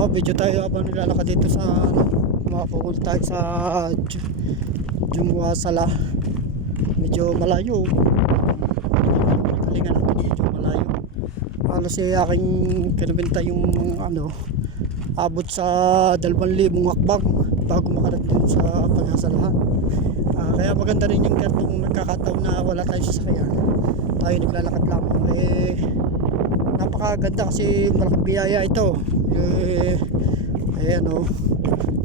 Oh, video tayo habang naglalakad dito sa ano, makapupunta tayo sa Ju- Jumuasala. Medyo malayo. Kalinga natin medyo malayo. Ano si aking kinabenta yung ano, abot sa 2,000 hakbang bago makarating sa paghasalahan. Ah, kaya maganda rin yung kartong nagkakataon na wala tayong sasakyan. Tayo naglalakad lamang. Eh, napakaganda kasi malaking biyaya ito. Eh, ayan o.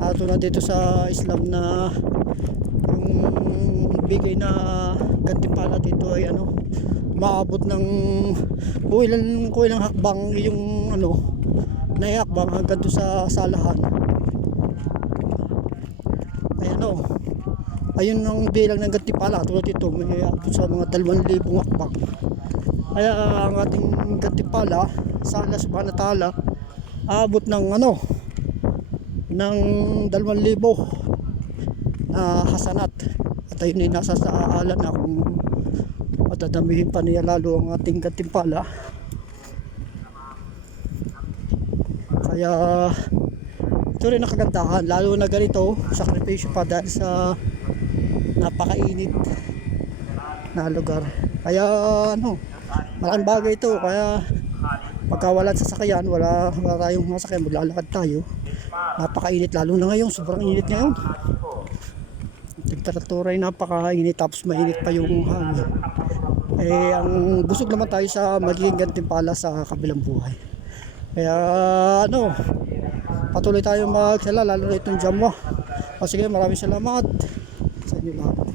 Ato na dito sa Islam na yung bigay na gantimpala dito ay ano maabot ng kung ilan, kung ilang hakbang yung ano naihakbang hanggang sa salahan ayan o ayun ang bilang ng gantimpala tulad ito may abot sa mga 2,000 hakbang kaya ang ating gantimpala sa Allah subhanahu wa ta'ala abot ng ano ng 2,000 na hasanat. At ayun ay nasa sa alan na kung patadamihin pa niya lalo ang ating gantimpala kaya ito rin nakagandahan lalo na ganito sakripisyo pa dahil sa napakainit na lugar. Kaya ano malaking bagay ito kaya pagka wala sa sasakyan wala, wala tayong masakyan maglalakad tayo. Napakainit lalo na ngayon sobrang init ngayon. Temperatura ay napakainit tapos mainit pa yung hangin. Eh ang busog naman tayo sa magiging gantimpala sa kabilang buhay. Kaya ano patuloy tayo magsala lalo na itong jamwa o sige maraming salamat. Sa inyo lahat